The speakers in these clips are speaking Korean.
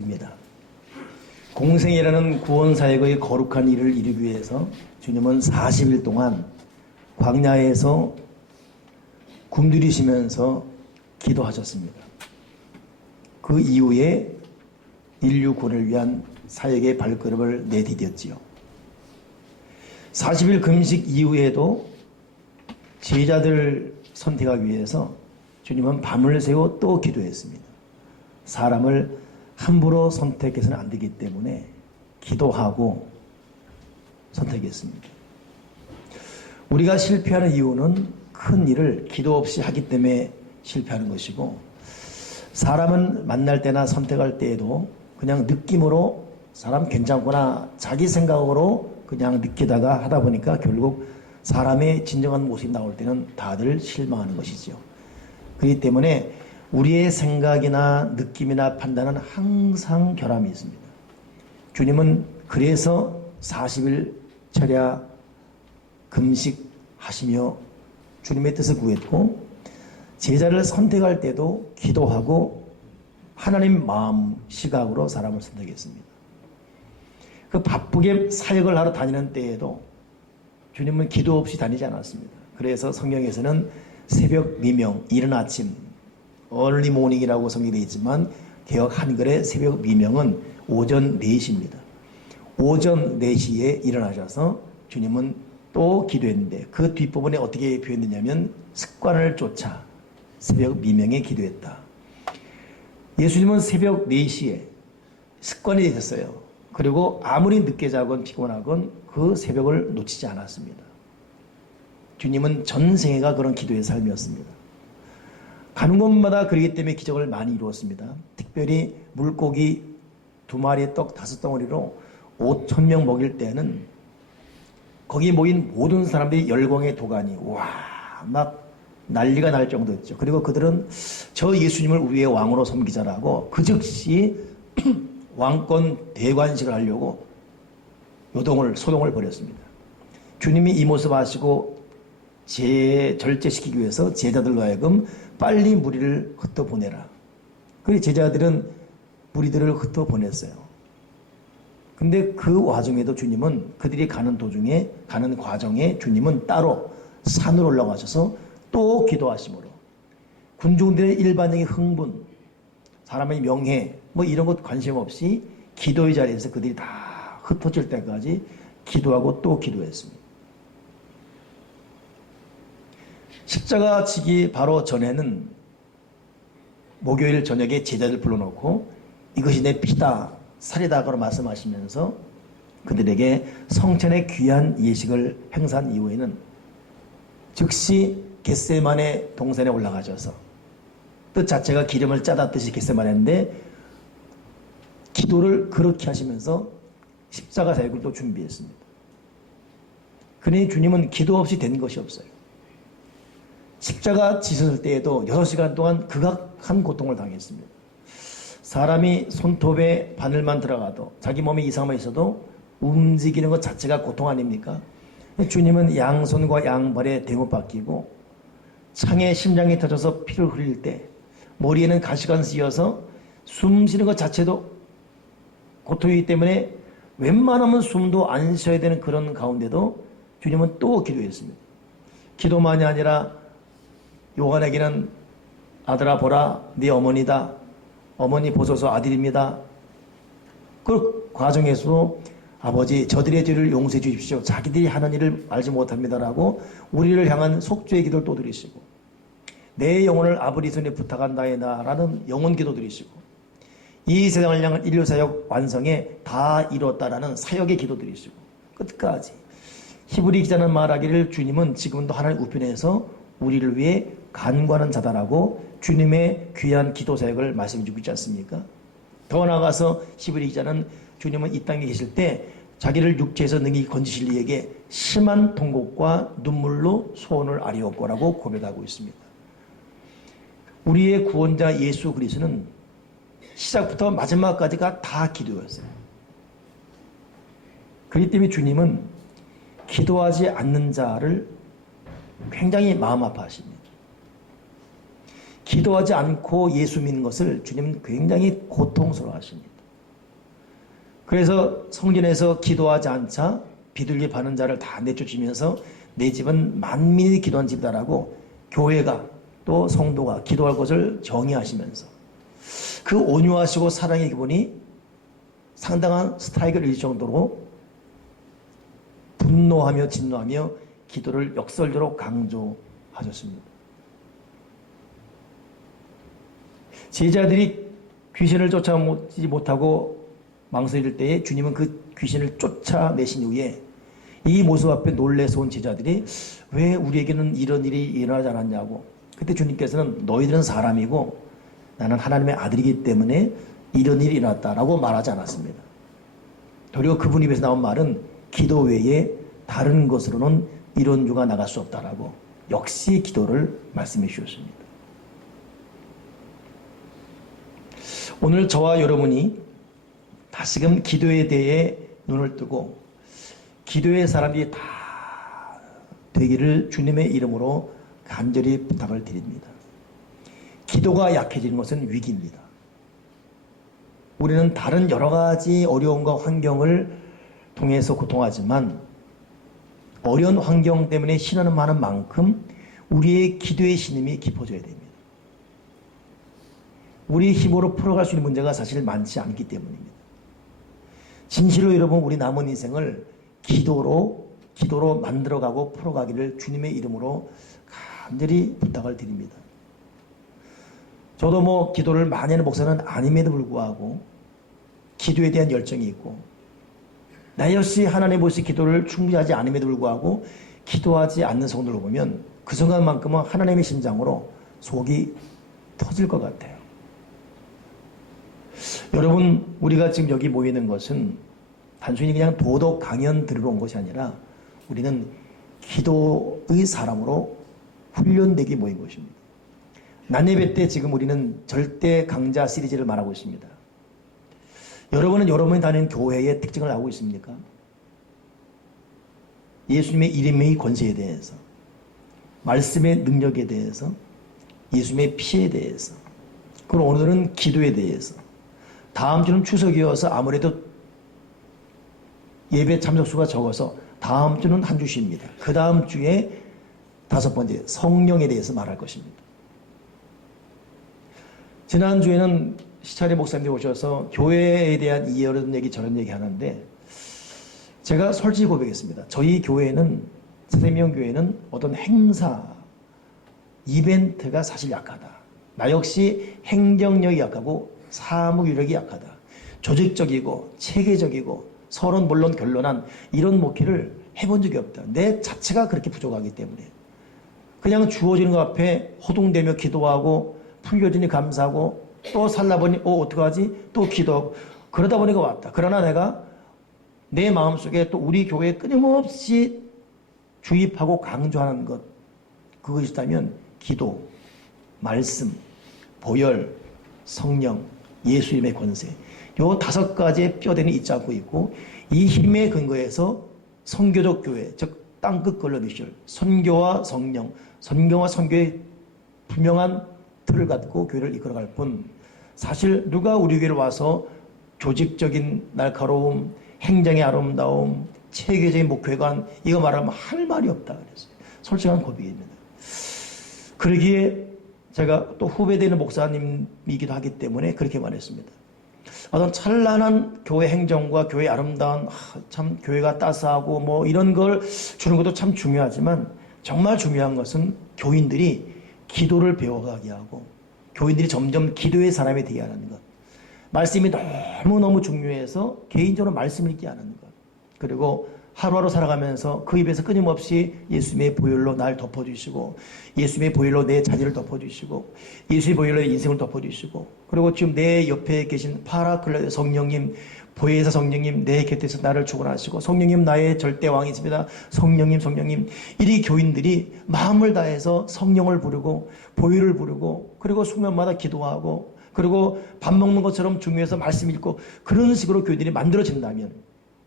입니다. 공생이라는 구원사역의 거룩한 일을 이루기 위해서 주님은 40일 동안 광야에서 굶주리시면서 기도하셨습니다. 그 이후에 인류 구원을 위한 사역의 발걸음을 내디뎠지요. 40일 금식 이후에도 제자들 선택하기 위해서 주님은 밤을 새워 또 기도했습니다. 사람을 함부로 선택해서는 안 되기 때문에 기도하고 선택했습니다. 우리가 실패하는 이유는 큰 일을 기도 없이 하기 때문에 실패하는 것이고, 사람은 만날 때나 선택할 때에도 그냥 느낌으로 사람 괜찮구나 자기 생각으로 그냥 느끼다가 하다 보니까 결국 사람의 진정한 모습이 나올 때는 다들 실망하는 것이죠. 그렇기 때문에 우리의 생각이나 느낌이나 판단은 항상 결함이 있습니다. 주님은 그래서 40일 철야 금식하시며 주님의 뜻을 구했고, 제자를 선택할 때도 기도하고 하나님 마음 시각으로 사람을 선택했습니다. 그 바쁘게 사역을 하러 다니는 때에도 주님은 기도 없이 다니지 않았습니다. 그래서 성경에서는 새벽 미명, 이른 아침, early morning이라고 성경되어 있지만 개역 한글의 새벽 미명은 오전 4시입니다. 오전 4시에 일어나셔서 주님은 또 기도했는데, 그 뒷부분에 어떻게 표현되냐면 습관을 쫓아 새벽 미명에 기도했다. 예수님은 새벽 4시에 습관이 되셨어요. 그리고 아무리 늦게 자건 피곤하건 그 새벽을 놓치지 않았습니다. 주님은 전생애가 그런 기도의 삶이었습니다. 가는 곳마다 그러기 때문에 기적을 많이 이루었습니다. 특별히 물고기 2마리의 떡 5덩어리로 5,000명 먹일 때는 거기 모인 모든 사람들이 열광의 도가니 막 난리가 날 정도였죠. 그리고 그들은 저 예수님을 우리의 왕으로 섬기자라고 그 즉시 왕권 대관식을 하려고 소동을 벌였습니다. 주님이 이 모습 아시고 절제시키기 위해서 제자들로 하여금 빨리 무리를 흩어보내라. 그리고 제자들은 무리들을 흩어보냈어요. 근데 그 와중에도 주님은 그들이 가는 과정에 주님은 따로 산으로 올라가셔서 또 기도하심으로 군중들의 일반적인 흥분, 사람의 명예 이런 것 관심 없이 기도의 자리에서 그들이 다 흩어질 때까지 기도하고 또 기도했습니다. 십자가 지기 바로 전에는 목요일 저녁에 제자들 불러놓고 이것이 내 피다 살이다라고 말씀하시면서 그들에게 성천의 귀한 예식을 행사한 이후에는 즉시 겟세마네 동산에 올라가셔서 뜻 자체가 기름을 짜다듯이 겟세마네인데 기도를 그렇게 하시면서 십자가 사역을 또 준비했습니다. 그러니 주님은 기도 없이 된 것이 없어요. 십자가 지셨을 때에도 6시간 동안 극악한 고통을 당했습니다. 사람이 손톱에 바늘만 들어가도 자기 몸에 이상만 있어도 움직이는 것 자체가 고통 아닙니까? 주님은 양손과 양발에 대못 박히고 창에 심장이 터져서 피를 흘릴 때 머리에는 가시관 씌어서 숨 쉬는 것 자체도 고통이기 때문에 웬만하면 숨도 안 쉬어야 되는 그런 가운데도 주님은 또 기도했습니다. 기도만이 아니라 요한에게는 아들아 보라 네 어머니다, 어머니 보소서 아들입니다. 그 과정에서도 아버지 저들의 죄를 용서해 주십시오. 자기들이 하는 일을 알지 못합니다라고 우리를 향한 속죄의 기도를 또 드리시고, 내 영혼을 아버지 손에 부탁한다이다 라는 영혼 기도 드리시고, 이 세상을 향한 인류사역 완성에 다 이뤘다라는 사역의 기도 드리시고, 끝까지 히브리 기자는 말하기를 주님은 지금도 하나님 우편에서 우리를 위해 간구하는 자다라고 주님의 귀한 기도 사역을 말씀해 주고 있지 않습니까? 더 나아가서 히브리 기자는 주님은 이 땅에 계실 때 자기를 육체에서 능히 건지실 이에게 심한 통곡과 눈물로 소원을 아뢰었고라고 고백하고 있습니다. 우리의 구원자 예수 그리스도는 시작부터 마지막까지가 다 기도였어요. 그렇기 때문에 주님은 기도하지 않는 자를 굉장히 마음 아파하십니다. 기도하지 않고 예수 믿는 것을 주님은 굉장히 고통스러워 하십니다. 그래서 성전에서 기도하지 않자 비둘기 파는 자를 다 내쫓으면서 내 집은 만민이 기도한 집이다라고 교회가 또 성도가 기도할 것을 정의하시면서 그 온유하시고 사랑의 기분이 상당한 스트라이크를 일을 정도로 분노하며 진노하며 기도를 역설적으로 강조하셨습니다. 제자들이 귀신을 쫓아오지 못하고 망설일 때에 주님은 그 귀신을 쫓아내신 이후에 이 모습 앞에 놀래서 온 제자들이 왜 우리에게는 이런 일이 일어나지 않았냐고, 그때 주님께서는 너희들은 사람이고 나는 하나님의 아들이기 때문에 이런 일이 일어났다라고 말하지 않았습니다. 도리어 그분 입에서 나온 말은 기도 외에 다른 것으로는 이론주가 나갈 수 없다라고 역시 기도를 말씀해 주셨습니다. 오늘 저와 여러분이 다시금 기도에 대해 눈을 뜨고 기도의 사람이 다 되기를 주님의 이름으로 간절히 부탁을 드립니다. 기도가 약해지는 것은 위기입니다. 우리는 다른 여러 가지 어려움과 환경을 통해서 고통하지만 어려운 환경 때문에 신뢰는 많은 만큼 우리의 기도의 신임이 깊어져야 됩니다. 우리의 힘으로 풀어갈 수 있는 문제가 사실 많지 않기 때문입니다. 진실로 여러분, 우리 남은 인생을 기도로 만들어가고 풀어가기를 주님의 이름으로 간절히 부탁을 드립니다. 저도 기도를 많이 하는 목사는 아님에도 불구하고 기도에 대한 열정이 있고 나 역시 하나님 보시 기도를 충분히 하지 않음에도 불구하고 기도하지 않는 성도를 보면 그 순간만큼은 하나님의 심장으로 속이 터질 것 같아요. 여러분, 우리가 지금 여기 모이는 것은 단순히 그냥 도덕 강연 들으러 온 것이 아니라 우리는 기도의 사람으로 훈련되게 모인 것입니다. 난예배 때 지금 우리는 절대 강자 시리즈를 말하고 있습니다. 여러분은 여러분이 다니는 교회의 특징을 알고 있습니까? 예수님의 이름의 권세에 대해서, 말씀의 능력에 대해서, 예수님의 피에 대해서, 그리고 오늘은 기도에 대해서, 다음 주는 추석이어서 아무래도 예배 참석수가 적어서 다음 주는 한 주 쉽니다. 그 다음 주에 5번째 성령에 대해서 말할 것입니다. 지난주에는 시차리 목사님들이 오셔서 교회에 대한 이런 얘기 저런 얘기 하는데 제가 솔직히 고백했습니다. 저희 교회는, 새생명교회는 어떤 행사, 이벤트가 사실 약하다. 나 역시 행정력이 약하고 사무유력이 약하다. 조직적이고 체계적이고 서론 본론 결론한 이런 목회를 해본 적이 없다. 내 자체가 그렇게 부족하기 때문에 그냥 주어지는 것 앞에 호둥대며 기도하고 풀려지니 감사하고 또 살라보니 어떡하지? 또 기도하고 그러다 보니까 왔다. 그러나 내가 내 마음속에 또 우리 교회에 끊임없이 주입하고 강조하는 것, 그것이 있다면 기도, 말씀, 보혈, 성령, 예수님의 권세, 요 5가지의 뼈대는 잊지 않고 있고 이 힘의 근거에서 선교적 교회, 즉 땅끝 걸러미션, 선교와 성령, 선교와 선교의 분명한 틀을 갖고 교회를 이끌어갈 뿐 사실 누가 우리 교회를 와서 조직적인 날카로움, 행정의 아름다움, 체계적인 목회관 이거 말하면 할 말이 없다 그랬어요. 솔직한 고백입니다. 그러기에 제가 또 후배되는 목사님이기도 하기 때문에 그렇게 말했습니다. 어떤 찬란한 교회 행정과 교회 아름다운 참 교회가 따스하고 이런 걸 주는 것도 참 중요하지만 정말 중요한 것은 교인들이 기도를 배워가게 하고 교인들이 점점 기도의 사람이 되게 하는 것. 말씀이 너무너무 중요해서 개인적으로 말씀 읽기 하는 것. 그리고 하루하루 살아가면서 그 입에서 끊임없이 예수님의 보혈로 날 덮어주시고 예수님의 보혈로 내 자녀를 덮어주시고 예수의 보혈로 내 인생을 덮어주시고 그리고 지금 내 옆에 계신 파라클레 성령님, 보혜사 성령님 내 곁에서 나를 축원하시고 성령님 나의 절대왕이십니다. 성령님 이리 교인들이 마음을 다해서 성령을 부르고 보혈을 부르고 그리고 숙면마다 기도하고 그리고 밥 먹는 것처럼 중요해서 말씀 읽고 그런 식으로 교인들이 만들어진다면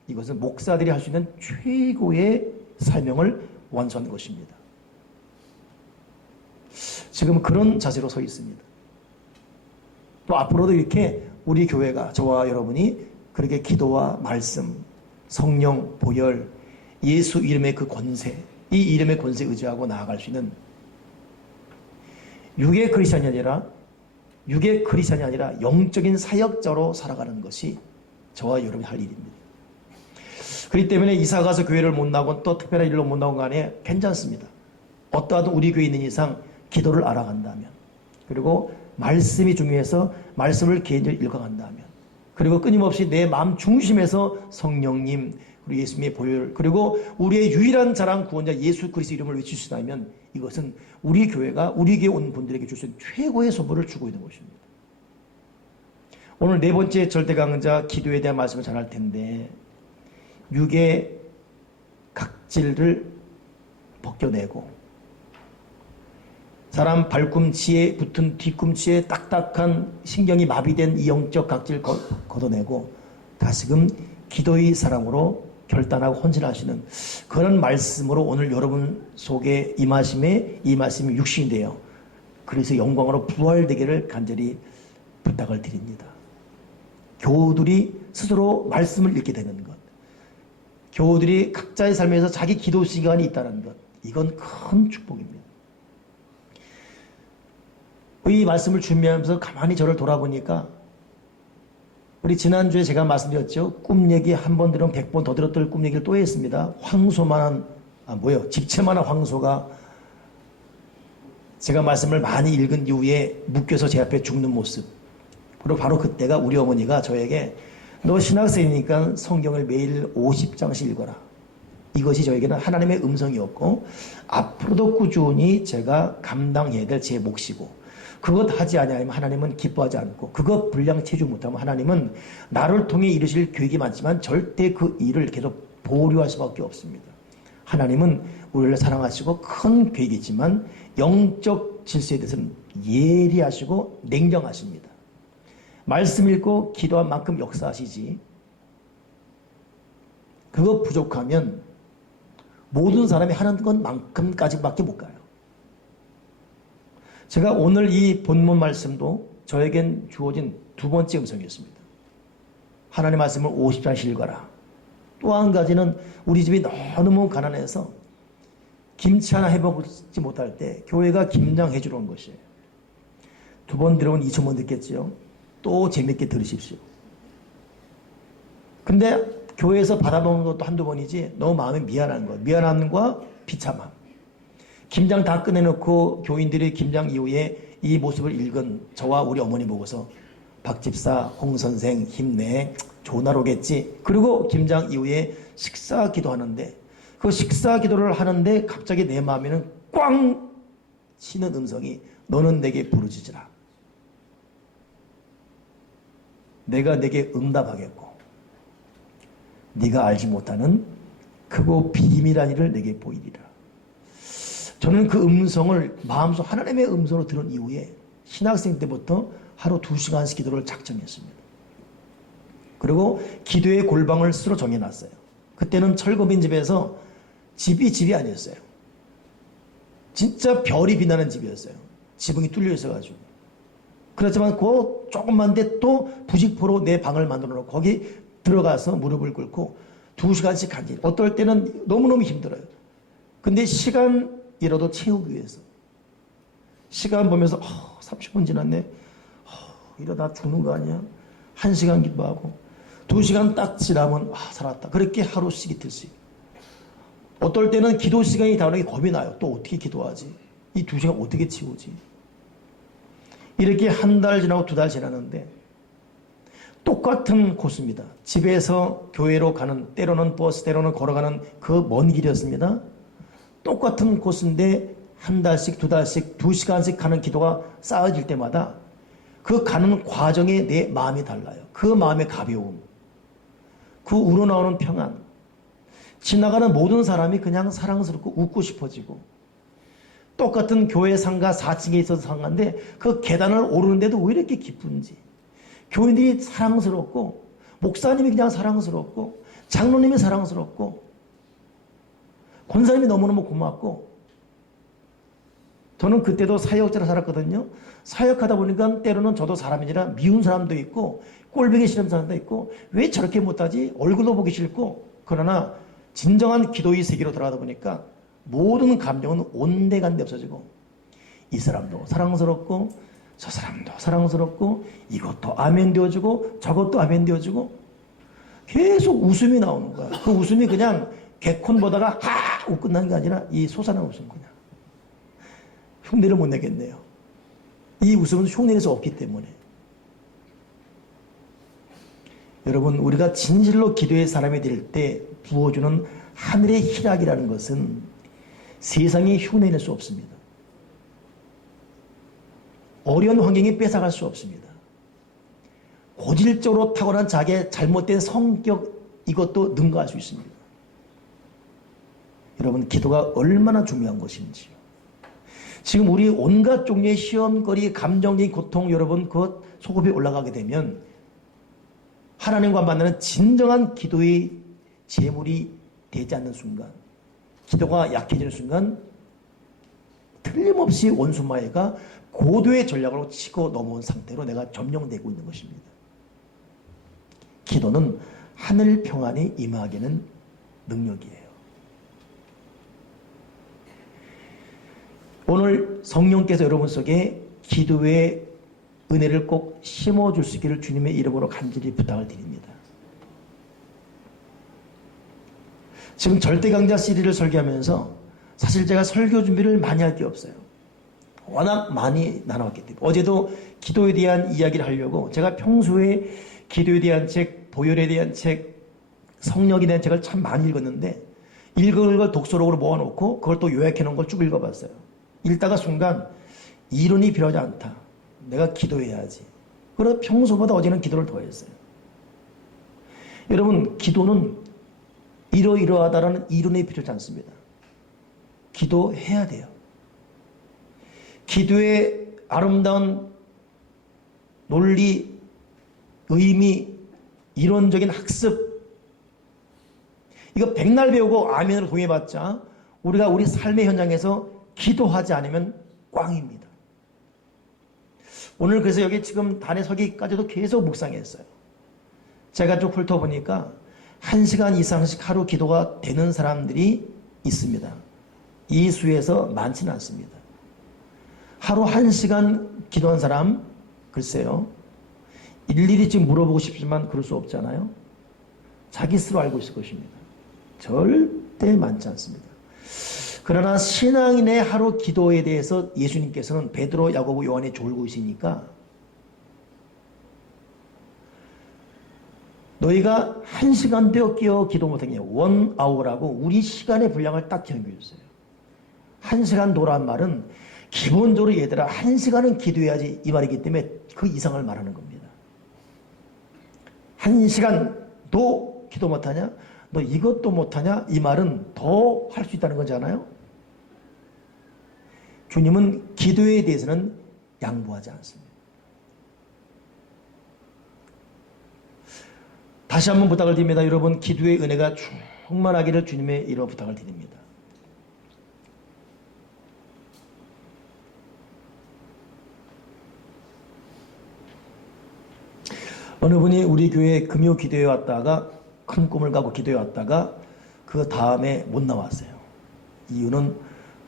이것은 목사들이 할 수 있는 최고의 사명을 완수하는 것입니다. 지금 그런 자세로 서 있습니다. 또 앞으로도 이렇게 우리 교회가 저와 여러분이 그렇게 기도와 말씀, 성령, 보혈, 예수 이름의 그 권세, 이 이름의 권세에 의지하고 나아갈 수 있는 육의 크리스천이 아니라 영적인 사역자로 살아가는 것이 저와 여러분이 할 일입니다. 그렇기 때문에 이사 가서 교회를 못 나오건 또 특별한 일로 못 나온 간에 괜찮습니다. 어떠하든 우리 교회에 있는 이상 기도를 알아간다면, 그리고 말씀이 중요해서 말씀을 개인적으로 읽어간다면, 그리고 끊임없이 내 마음 중심에서 성령님, 그리고 예수님의 보혈, 그리고 우리의 유일한 자랑 구원자 예수 그리스도 이름을 외칠 수 있다면 이것은 우리 교회가 우리 교회 온 분들에게 줄 수 있는 최고의 선물을 주고 있는 것입니다. 오늘 네 번째 절대 강자 기도에 대한 말씀을 전할 텐데, 육의 각질을 벗겨내고 사람 발꿈치에 붙은 뒤꿈치에 딱딱한 신경이 마비된 이 영적 각질을 걷어내고 다시금 기도의 사랑으로 결단하고 헌신하시는 그런 말씀으로 오늘 여러분 속에 이 말씀이 육신이 되어 그래서 영광으로 부활되기를 간절히 부탁을 드립니다. 교우들이 스스로 말씀을 읽게 되는 것, 교우들이 각자의 삶에서 자기 기도 시간이 있다는 것, 이건 큰 축복입니다. 이 말씀을 준비하면서 가만히 저를 돌아보니까 우리 지난주에 제가 말씀드렸죠. 꿈 얘기 한 번 들으면 100번 더 들었던 꿈 얘기를 또 했습니다. 황소만한, 집채만한 황소가 제가 말씀을 많이 읽은 이후에 묶여서 제 앞에 죽는 모습. 그리고 바로 그때가 우리 어머니가 저에게 너 신학생이니까 성경을 매일 50장씩 읽어라. 이것이 저에게는 하나님의 음성이었고 앞으로도 꾸준히 제가 감당해야 될 제 몫이고 그것 하지 아니하면 하나님은 기뻐하지 않고 그것 분량 체주 못하면 하나님은 나를 통해 이루실 계획이 많지만 절대 그 일을 계속 보류할 수밖에 없습니다. 하나님은 우리를 사랑하시고 큰 계획이 있지만 영적 질서에 대해서는 예리하시고 냉정하십니다. 말씀 읽고 기도한 만큼 역사하시지 그거 부족하면 모든 사람이 하는 것만큼까지밖에 못 가요. 제가 오늘 이 본문 말씀도 저에겐 주어진 두 번째 음성이었습니다. 하나님의 말씀을 50장씩 읽어라. 또 한 가지는 우리 집이 너무 가난해서 김치 하나 해먹지 못할 때 교회가 김장 해주러 온 것이에요. 두 번 들어온 2,000번 듣겠지요. 또 재밌게 들으십시오. 근데 교회에서 받아먹는 것도 한두 번이지 너무 마음이 미안한 것. 미안함과 비참함. 김장 다 꺼내놓고 교인들이 김장 이후에 이 모습을 읽은 저와 우리 어머니 보고서 박 집사, 홍 선생 힘내. 좋은 날 오겠지. 그리고 김장 이후에 식사 기도하는데 그 식사 기도를 하는데 갑자기 내 마음에는 꽝 치는 음성이 너는 내게 부르짖으라. 내가 내게 응답하겠고 네가 알지 못하는 크고 비밀한 일을 내게 보이리라. 저는 그 음성을 마음속 하나님의 음성으로 들은 이후에 신학생 때부터 하루 2시간씩 기도를 작정했습니다. 그리고 기도의 골방을 스스로 정해놨어요. 그때는 철거민 집에서 집이 아니었어요. 진짜 별이 빛나는 집이었어요. 지붕이 뚫려 있어가지고. 그렇지만 그 조금만 데 또 부직포로 내 방을 만들어 놓고 거기 들어가서 무릎을 꿇고 2시간씩 간지. 어떨 때는 너무너무 힘들어요. 근데 시간이라도 채우기 위해서. 시간 보면서 30분 지났네. 이러다 죽는 거 아니야? 1시간 기도하고 2시간 딱 지나면 살았다. 그렇게 하루씩 이틀씩. 어떨 때는 기도 시간이 다르게 겁이 나요. 또 어떻게 기도하지? 이 2시간 어떻게 치우지? 이렇게 한 달 지나고 2달 지났는데 똑같은 코스입니다. 집에서 교회로 가는 때로는 버스 때로는 걸어가는 그 먼 길이었습니다. 똑같은 코스인데 한 달씩 2달씩 2시간씩 가는 기도가 쌓여질 때마다 그 가는 과정에 내 마음이 달라요. 그 마음의 가벼움, 그 우러나오는 평안, 지나가는 모든 사람이 그냥 사랑스럽고 웃고 싶어지고 똑같은 교회 상가 4층에 있어서 상가인데 그 계단을 오르는데도 왜 이렇게 기쁜지 교인들이 사랑스럽고 목사님이 그냥 사랑스럽고 장로님이 사랑스럽고 권사님이 너무너무 고맙고 저는 그때도 사역자로 살았거든요. 사역하다 보니까 때로는 저도 사람이니라 미운 사람도 있고 꼴보기 싫은 사람도 있고 왜 저렇게 못하지? 얼굴도 보기 싫고. 그러나 진정한 기도의 세계로 들어가다 보니까 모든 감정은 온데간데 없어지고 이 사람도 사랑스럽고 저 사람도 사랑스럽고 이것도 아멘 되어주고 저것도 아멘 되어주고 계속 웃음이 나오는 거야. 그 웃음이 그냥 개콘 보다가 하! 하고 끝나는 게 아니라 이 솟아나는 웃음 그냥. 흉내를 못 내겠네요. 이 웃음은 흉내낼 수 없기 때문에. 여러분, 우리가 진실로 기도의 사람이 될 때 부어주는 하늘의 희락이라는 것은 세상이 흉내낼 수 없습니다. 어려운 환경이 뺏어갈 수 없습니다. 고질적으로 타고난 자기의 잘못된 성격 이것도 능가할 수 있습니다. 여러분, 기도가 얼마나 중요한 것인지요. 지금 우리 온갖 종류의 시험거리, 감정적인 고통, 여러분 그 소급이 올라가게 되면 하나님과 만나는 진정한 기도의 제물이 되지 않는 순간, 기도가 약해지는 순간 틀림없이 원수마귀가 고도의 전략으로 치고 넘어온 상태로 내가 점령되고 있는 것입니다. 기도는 하늘 평안이 임하게는 능력이에요. 오늘 성령께서 여러분 속에 기도의 은혜를 꼭 심어줄 수 있기를 주님의 이름으로 간절히 부탁을 드립니다. 지금 절대강자 CD를 설계하면서 사실 제가 설교 준비를 많이 할 게 없어요. 워낙 많이 나눠왔기 때문에. 어제도 기도에 대한 이야기를 하려고 제가 평소에 기도에 대한 책, 보혈에 대한 책, 성령에 대한 책을 참 많이 읽었는데 읽은 걸 독서록으로 모아놓고 그걸 또 요약해 놓은 걸 쭉 읽어봤어요. 읽다가 순간 이론이 필요하지 않다. 내가 기도해야지. 그래서 평소보다 어제는 기도를 더 했어요. 여러분, 기도는 이러이러하다라는 이론이 필요하지 않습니다. 기도해야 돼요. 기도의 아름다운 논리, 의미, 이론적인 학습 이거 백날 배우고 아멘으로 동의해봤자 우리가 우리 삶의 현장에서 기도하지 않으면 꽝입니다. 오늘 그래서 여기 지금 단에 서기까지도 계속 묵상했어요. 제가 쭉 훑어보니까 1시간 이상씩 하루 기도가 되는 사람들이 있습니다. 이 수에서 많지는 않습니다. 하루 1시간 기도한 사람 글쎄요. 일일이 지금 물어보고 싶지만 그럴 수 없잖아요. 자기 스스로 알고 있을 것입니다. 절대 많지 않습니다. 그러나 신앙인의 하루 기도에 대해서 예수님께서는 베드로, 야고보, 요한에 졸고 있으니까 너희가 1시간도 깨어 기도 못하냐 1hour라고 우리 시간의 분량을 딱 정해줬어요. 1시간도란 말은 기본적으로 얘들아 1시간은 기도해야지 이 말이기 때문에 그 이상을 말하는 겁니다. 1시간도 기도 못하냐? 너 이것도 못하냐? 이 말은 더 할 수 있다는 거잖아요. 주님은 기도에 대해서는 양보하지 않습니다. 다시 한번 부탁을 드립니다. 여러분, 기도의 은혜가 충만하기를 주님의 이름으로 부탁을 드립니다. 어느 분이 우리 교회 금요 기도에 왔다가 큰 꿈을 가고 기도해 왔다가 그 다음에 못 나왔어요. 이유는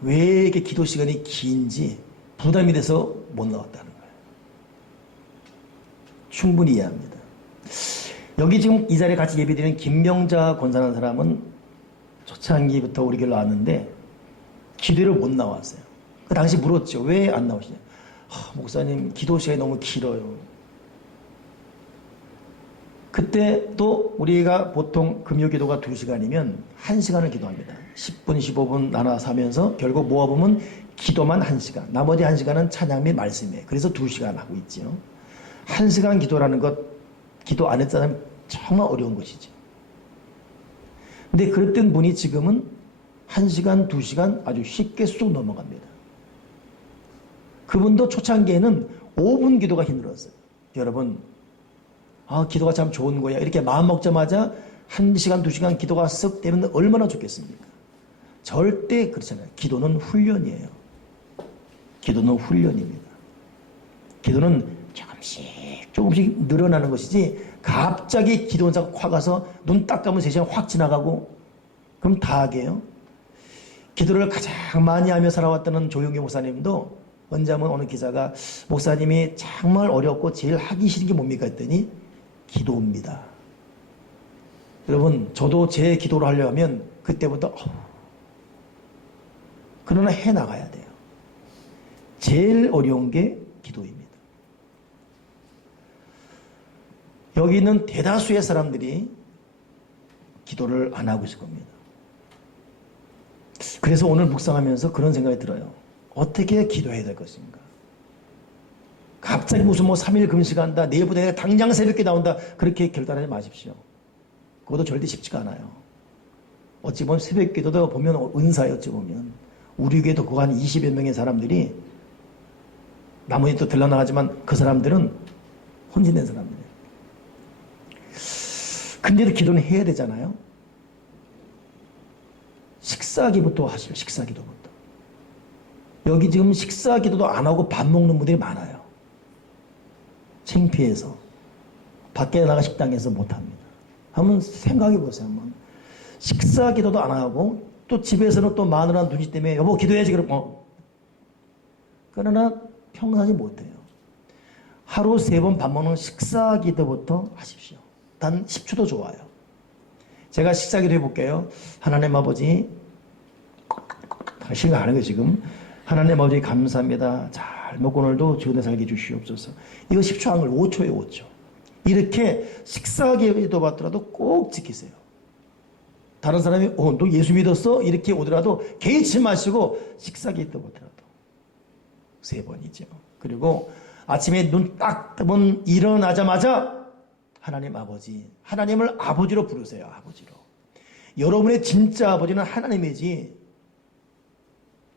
왜 이렇게 기도 시간이 긴지 부담이 돼서 못 나왔다는 거예요. 충분히 이해합니다. 여기 지금 이 자리에 같이 예배드리는 김명자 권사라는 사람은 초창기부터 우리 교회로 왔는데 기도를 못 나왔어요. 그 당시 물었죠. 왜 안 나오시냐. 목사님 기도 시간이 너무 길어요. 그때 또 우리가 보통 금요 기도가 2시간이면 1시간을 기도합니다. 10분, 15분 나눠서 하면서 결국 모아보면 기도만 1시간, 나머지 1시간은 찬양 및 말씀이에요. 그래서 2시간 하고 있죠. 1시간 기도라는 것, 기도 안 했다면 정말 어려운 것이죠. 근데 그랬던 분이 지금은 1시간, 2시간 아주 쉽게 쑥 넘어갑니다. 그분도 초창기에는 5분 기도가 힘들었어요. 여러분, 기도가 참 좋은 거야. 이렇게 마음 먹자마자 1시간, 2시간 기도가 쓱 되면 얼마나 좋겠습니까? 절대 그렇잖아요. 기도는 훈련이에요. 기도는 훈련입니다. 기도는 조금씩 늘어나는 것이지 갑자기 기도 원사가 확 가서 눈 딱 감으면 3시간 확 지나가고 그럼 다 하게요. 기도를 가장 많이 하며 살아왔다는 조용기 목사님도 언제 한번 어느 기자가 목사님이 정말 어렵고 제일 하기 싫은 게 뭡니까 했더니 기도입니다. 여러분 저도 제 기도를 하려면 그때부터 그러나 해나가야 돼요. 제일 어려운 게 기도입니다. 여기 있는 대다수의 사람들이 기도를 안 하고 있을 겁니다. 그래서 오늘 묵상하면서 그런 생각이 들어요. 어떻게 기도해야 될 것인가? 갑자기 무슨 3일 금식한다, 내일부터 내가 당장 새벽에 나온다, 그렇게 결단하지 마십시오. 그것도 절대 쉽지가 않아요. 어찌 보면 새벽 기도도 보면 은사예요. 어찌 보면 우리 교회도 그거 한 20여 명의 사람들이 나머지 또 들러나가지만 그 사람들은 혼신된 사람들이에요. 근데도 기도는 해야 되잖아요. 식사기부터 하시오. 식사기도부터. 여기 지금 식사기도도 안 하고 밥 먹는 분들이 많아요. 창피해서 밖에 나가 식당에서 못합니다. 한번 생각해 보세요. 한번. 식사기도도 안 하고 또 집에서는 또 마누라 눈치 때문에 여보 기도해야지 그럼 그러나 평상시 못해요. 하루 3번 밥 먹는 식사기도부터 하십시오. 단 10초도 좋아요. 제가 식사기도 해볼게요. 하나님 아버지, 생각 안 하는 거 지금. 하나님 아버지 감사합니다. 잘 먹고 오늘도 좋은 살게 주시옵소서. 이거 10초 한 걸 5초에 5초. 이렇게 식사기도 받더라도 꼭 지키세요. 다른 사람이 너 예수 믿었어? 이렇게 오더라도 개의치 마시고 식사기도 받더라도 3번이죠. 그리고 아침에 눈 딱 뜨면 일어나자마자 하나님 아버지, 하나님을 아버지로 부르세요. 아버지로. 여러분의 진짜 아버지는 하나님이지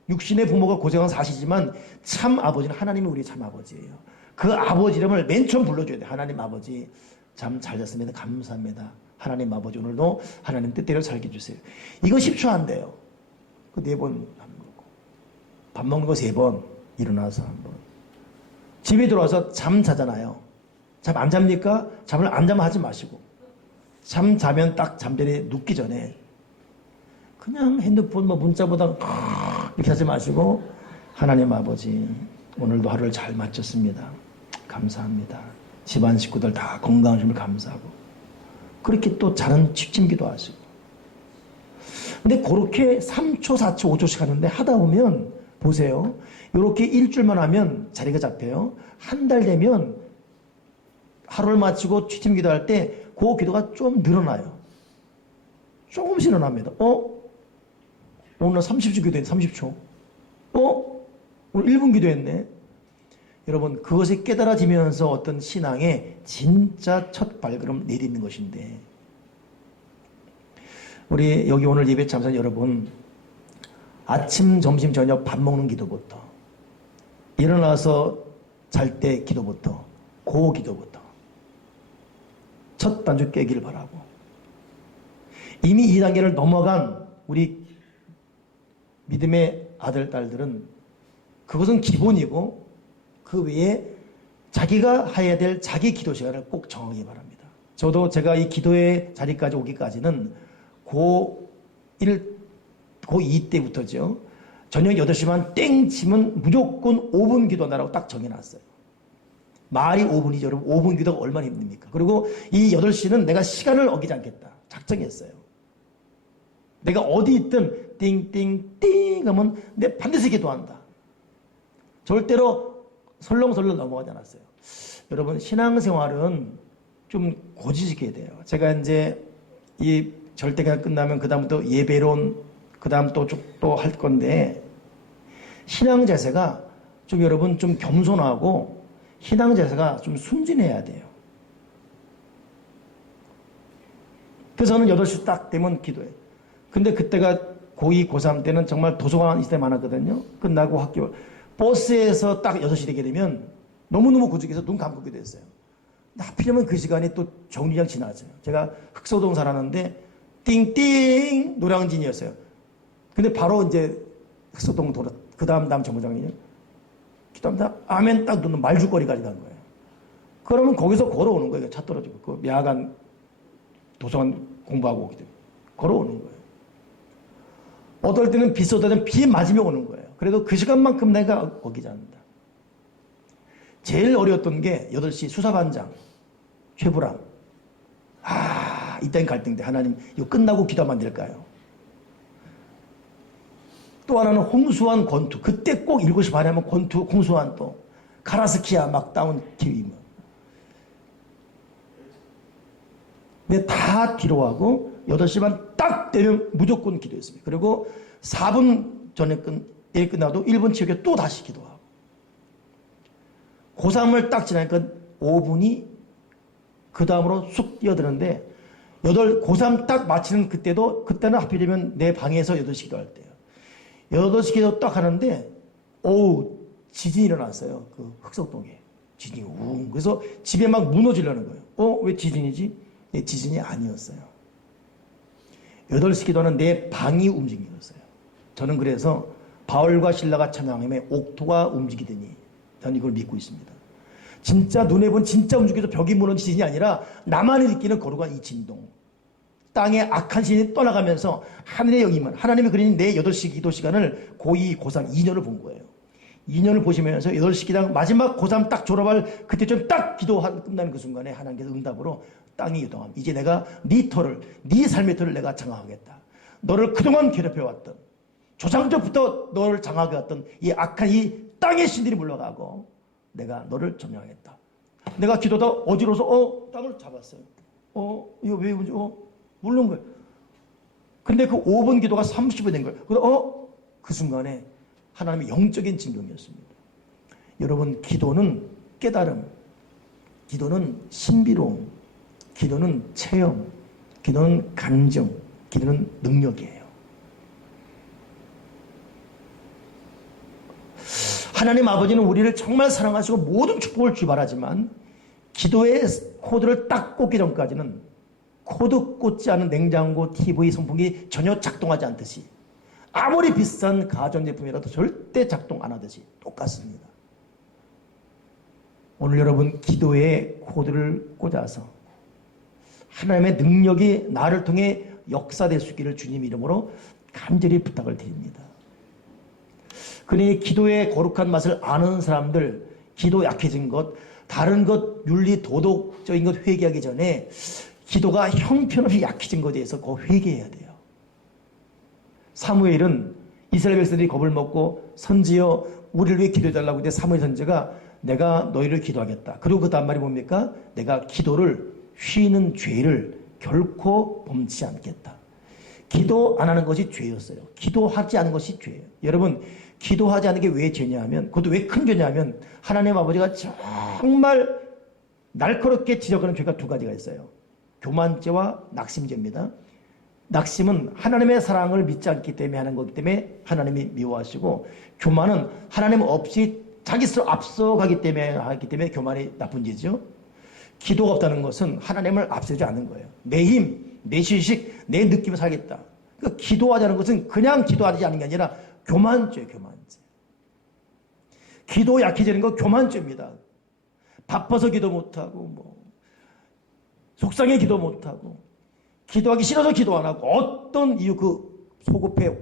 육신의 부모가 고생은 사시지만 참 아버지는 하나님이 우리 참 아버지예요. 그 아버지 이름을 맨 처음 불러줘야 돼요. 하나님 아버지 잠 잘 잤습니다. 감사합니다. 하나님 아버지 오늘도 하나님 뜻대로 살게 해주세요. 이거 10초 안 돼요. 그 4번 안 먹고 밥 먹는 거 3번 일어나서 한 번. 집에 들어와서 잠 자잖아요. 잠 안 잡니까? 잠을 안 자면 하지 마시고 잠 자면 딱 잠자리에 눕기 전에 그냥 핸드폰 문자보다 이렇게 하지 마시고 하나님 아버지 오늘도 하루를 잘 마쳤습니다. 감사합니다. 집안 식구들 다 건강하심을 감사하고 그렇게 또 자는 취침기도 하시고 근데 그렇게 3초, 4초, 5초씩 하는데 하다 보면 보세요. 이렇게 일주일만 하면 자리가 잡혀요. 한 달 되면 하루를 마치고 취침기도 할 때 그 기도가 좀 늘어나요. 조금씩 늘어납니다. 오늘 30초 기도했네. 30초. 오늘 1분 기도했네. 여러분 그것이 깨달아지면서 어떤 신앙의 진짜 첫 발걸음 내딛는 것인데 우리 여기 오늘 예배 참석한 여러분 아침, 점심, 저녁 밥 먹는 기도부터 일어나서 잘 때 기도부터 고 기도부터 첫 단추 깨기를 바라고 이미 2단계를 넘어간 우리 믿음의 아들, 딸들은 그것은 기본이고 그 외에 자기가 해야 될 자기 기도 시간을 꼭 정하기 바랍니다. 저도 제가 이 기도의 자리까지 오기까지는 고1, 고2 때부터죠. 저녁 8시만 땡 치면 무조건 5분 기도한다라고 딱 정해놨어요. 말이 5분이죠. 여러분 5분 기도가 얼마나 힘듭니까? 그리고 이 8시는 내가 시간을 어기지 않겠다. 작정했어요. 내가 어디 있든 띵띵띵 하면 내 반드시 기도한다. 절대로 설렁설렁 넘어가지 않았어요. 여러분 신앙생활은 좀 고지시켜야 돼요. 제가 이제 이 절대가 끝나면 그 다음부터 예배론 그 다음 또 할 건데 신앙 자세가 좀 여러분 좀 겸손하고 신앙 자세가 좀 순진해야 돼요. 그래서 저는 8시 딱 되면 기도해요. 근데 그때가 고2, 고3 때는 정말 도서관 있을 때 많았거든요. 끝나고 학교 버스에서 딱 6시 되게 되면 너무너무 구직해서 눈 감고 기도 했어요. 하필이면 그 시간이 또 정류장 지나죠. 제가 흑소동 살았는데 띵띵 노량진이었어요. 근데 바로 이제 흑소동 돌아 그 다음 정거장이요. 기도합니다. 아멘 딱 누르면 말죽거리까지 간 거예요. 그러면 거기서 걸어오는 거예요. 차 떨어지고. 그 야간 도서관 공부하고 오기 때문에. 걸어오는 거예요. 어떨 때는 비 쏟아지면 비 맞으며 오는 거예요. 그래도 그 시간만큼 내가 어기지 않는다. 제일 어려웠던 게 8시 수사반장, 최불암. 이딴 갈등 때 하나님 이거 끝나고 기도하면 안 될까요? 또 하나는 홍수환 권투. 그때 꼭 7시 반에 하면 권투, 홍수환 또. 카라스키아 막 다운 기위. 근데 다 뒤로 하고 8시 반 딱 되면 무조건 기도했습니다. 그리고 4분 전에 끝나도 1분 채우게 또 다시 기도하고. 고3을 딱 지나니까 5분이 그 다음으로 쑥 뛰어드는데 고3 딱 마치는 그때는 하필이면 내 방에서 8시 기도할 때예요. 8시 기도 딱 하는데 지진이 일어났어요. 그 흑석동에. 지진이 웅. 그래서 집에 막 무너지려는 거예요. 왜 지진이지? 네, 지진이 아니었어요. 8시 기도는 내 방이 움직인 거였어요. 저는 그래서 바울과 신라가 찬양함에 옥토가 움직이더니 저는 이걸 믿고 있습니다. 진짜 눈에 본 진짜 움직여서 벽이 무너진 지진이 아니라 나만이 느끼는 거룩한 이 진동. 땅에 악한 신이 떠나가면서 하늘의 영임은 하나님이 그린 내 8시 기도 시간을 고2, 고3, 2년을 본 거예요. 2년을 보시면서 8시 기당 마지막 고3 딱 졸업할 그때쯤 딱 끝나는 그 순간에 하나님께서 응답으로 땅이 유동함. 이제 내가 네 터를, 네 삶의 터를 내가 장악하겠다. 너를 그동안 괴롭혀왔던 조상조부터 너를 장악해왔던 이 악한 이 땅의 신들이 물러가고 내가 너를 점령하겠다. 내가 기도다 어지러워서 땅을 잡았어요. 이거 왜 운지? 물른 거예요. 근데 그 5분 기도가 30분 된 거예요. 그래서 그 순간에 하나님의 영적인 진동이었습니다. 여러분, 기도는 깨달음, 기도는 신비로움, 기도는 체험, 기도는 감정, 기도는 능력이에요. 하나님 아버지는 우리를 정말 사랑하시고 모든 축복을 주바라지만 기도의 코드를 딱 꽂기 전까지는 코드 꽂지 않은 냉장고, TV, 선풍기 전혀 작동하지 않듯이 아무리 비싼 가전제품이라도 절대 작동 안 하듯이 똑같습니다. 오늘 여러분 기도의 코드를 꽂아서 하나님의 능력이 나를 통해 역사될 수 있기를 주님 이름으로 간절히 부탁을 드립니다. 그러니 기도의 거룩한 맛을 아는 사람들, 기도 약해진 것, 다른 것, 윤리, 도덕적인 것 회개하기 전에 기도가 형편없이 약해진 것에 대해서 꼭 회개해야 돼요. 사무엘은 이스라엘 백성들이 겁을 먹고 선지여 우리를 위해 기도해달라고 했는데 사무엘 선지가 내가 너희를 기도하겠다. 그리고 그 다음 말이 뭡니까? 내가 기도를 쉬는 죄를 결코 범치 않겠다. 기도 안 하는 것이 죄였어요. 기도하지 않은 것이 죄예요. 여러분, 기도하지 않는 게 왜 죄냐 하면, 그것도 왜 큰 죄냐 하면 하나님 아버지가 정말 날카롭게 지적하는 죄가 2가지가 있어요. 교만죄와 낙심죄입니다. 낙심은 하나님의 사랑을 믿지 않기 때문에 하는 거기 때문에 하나님이 미워하시고, 교만은 하나님 없이 자기 스스로 앞서가기 때문에 하기 때문에 교만이 나쁜 죄죠. 기도가 없다는 것은 하나님을 앞서지 않는 거예요. 내 힘, 내 지식, 내 느낌을 살겠다. 그러니까 기도하자는 것은 그냥 기도하지 않는 게 아니라 교만죄, 교만죄. 기도 약해지는 건 교만죄입니다. 바빠서 기도 못하고, 속상해 기도 못하고, 기도하기 싫어서 기도 안 하고, 어떤 이유 그 소급해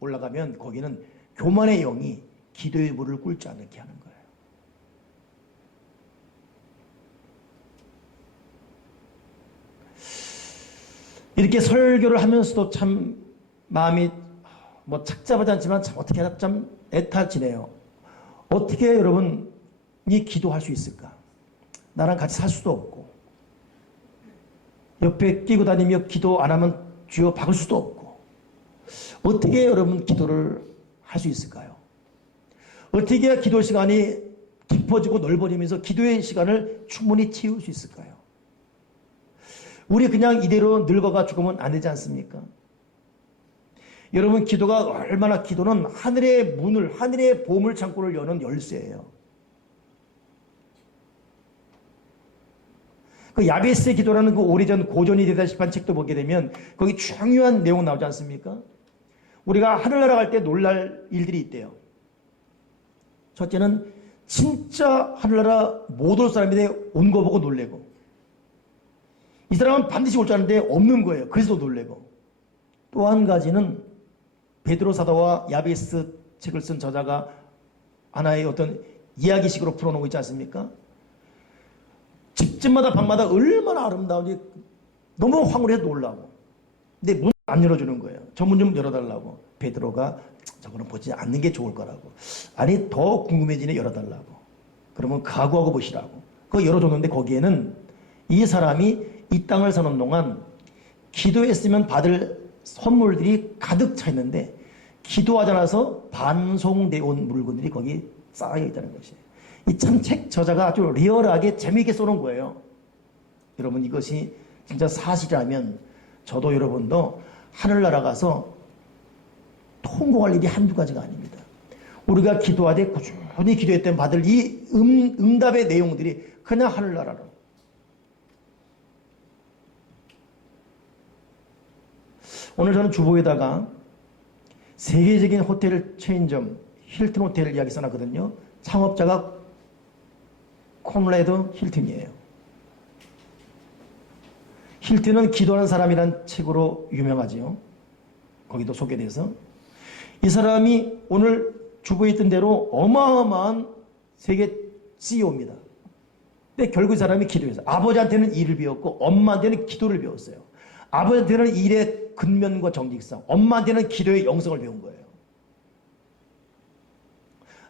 올라가면 거기는 교만의 영이 기도의 물을 끓지 않게 하는 거예요. 이렇게 설교를 하면서도 참 마음이 착잡하지 않지만 참 어떻게 하나 참 애타지네요. 어떻게 여러분이 기도할 수 있을까? 나랑 같이 살 수도 없고, 옆에 끼고 다니며 기도 안 하면 쥐어 박을 수도 없고, 어떻게 여러분 기도를 할 수 있을까요? 어떻게 해야 기도 시간이 깊어지고 넓어지면서 기도의 시간을 충분히 채울 수 있을까요? 우리 그냥 이대로 늙어가 죽으면 안 되지 않습니까? 여러분, 기도는 하늘의 문을, 하늘의 보물 창고를 여는 열쇠예요. 그 야베스의 기도라는 그 오래전 고전이 되다시피 한 책도 보게 되면 거기 중요한 내용 나오지 않습니까? 우리가 하늘나라 갈 때 놀랄 일들이 있대요. 첫째는 진짜 하늘나라 못 올 사람인데 온 거 보고 놀래고, 이 사람은 반드시 올 줄 아는데 없는 거예요. 그래서 놀래고. 또 한 가지는 베드로 사도와 야베스 책을 쓴 저자가 하나의 어떤 이야기식으로 풀어놓고 있지 않습니까? 집집마다 방마다 얼마나 아름다운지 너무 황홀해서 놀라고. 근데 문 안 열어주는 거예요. 저 문 좀 열어달라고. 베드로가 저거는 보지 않는 게 좋을 거라고. 아니 더 궁금해지네, 열어달라고. 그러면 각오하고 보시라고. 그거 열어줬는데 거기에는 이 사람이 이 땅을 사는 동안 기도했으면 받을 선물들이 가득 차 있는데 기도하지 않아서 반송되어 온 물건들이 거기 쌓여 있다는 것이에요. 이 참 책 저자가 아주 리얼하게 재미있게 써놓은 거예요. 여러분, 이것이 진짜 사실이라면 저도 여러분도 하늘나라 가서 통곡할 일이 한두 가지가 아닙니다. 우리가 기도하되 꾸준히 기도했던 받을 이 응답의 내용들이 그냥 하늘나라로. 오늘 저는 주보에다가 세계적인 호텔 체인점 힐튼 호텔 이야기 써놨거든요. 창업자가 콘라드 힐튼이에요. 힐튼은 기도하는 사람이라는 책으로 유명하지요. 거기도 소개돼서. 이 사람이 오늘 주보에 있던 대로 어마어마한 세계 CEO입니다. 근데 결국 이 사람이 기도했어요. 아버지한테는 일을 배웠고 엄마한테는 기도를 배웠어요. 아버지한테는 일의 근면과 정직성, 엄마한테는 기도의 영성을 배운 거예요.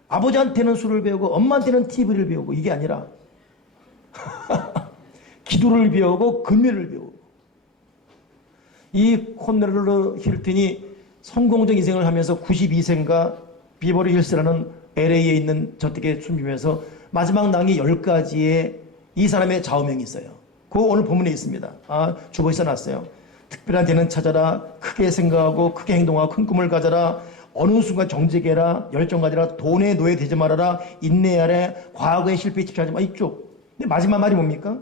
아버지한테는 술을 배우고 엄마한테는 TV를 배우고, 이게 아니라 기도를 배우고 근면을 배우고. 이 콘라드 힐튼이 성공적 인생을 하면서 92세인가 비버리 힐스라는 LA에 있는 저택에 숨지면서 마지막 남긴 10가지의 이 사람의 좌우명이 있어요. 그거 오늘 본문에 있습니다. 주보에 써놨어요. 특별한 데는 찾아라, 크게 생각하고 크게 행동하고 큰 꿈을 가져라, 어느 순간 정직해라, 열정 가져라, 돈에 노예되지 말아라, 인내하라, 과거의 실패에 집착하지 마. 이쪽. 근데 마지막 말이 뭡니까?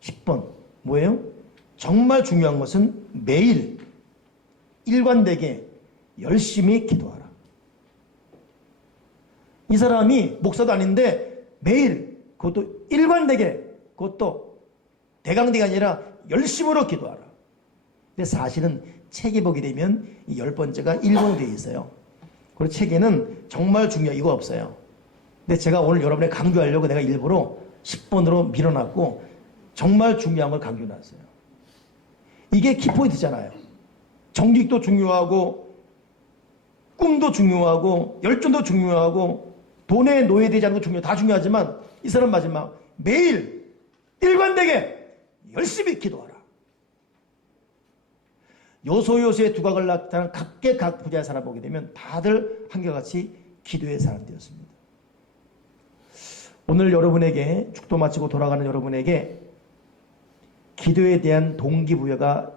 10번. 뭐예요? 정말 중요한 것은 매일 일관되게 열심히 기도하라. 이 사람이 목사도 아닌데 매일, 그것도 일관되게, 그것도 대강대가 아니라 열심으로 기도하라. 근데 사실은 책에 보게 되면 이 10번째가 일본어로 되어 있어요. 그리고 책에는 정말 중요한 이거 없어요. 근데 제가 오늘 여러분에 강조하려고 내가 일부러 10번으로 밀어놨고 정말 중요한 걸 강조해놨어요. 이게 키포인트잖아요. 정직도 중요하고 꿈도 중요하고 열정도 중요하고 돈에 노예되지 않는 거 중요하고 다 중요하지만 이 사람 마지막 매일 일관되게 열심히 기도하라. 요소요소의 두각을 나타내는 각계각 부자의 사람 보게 되면 다들 한결같이 기도의 사람들이었습니다. 오늘 여러분에게 축도 마치고 돌아가는 여러분에게 기도에 대한 동기부여가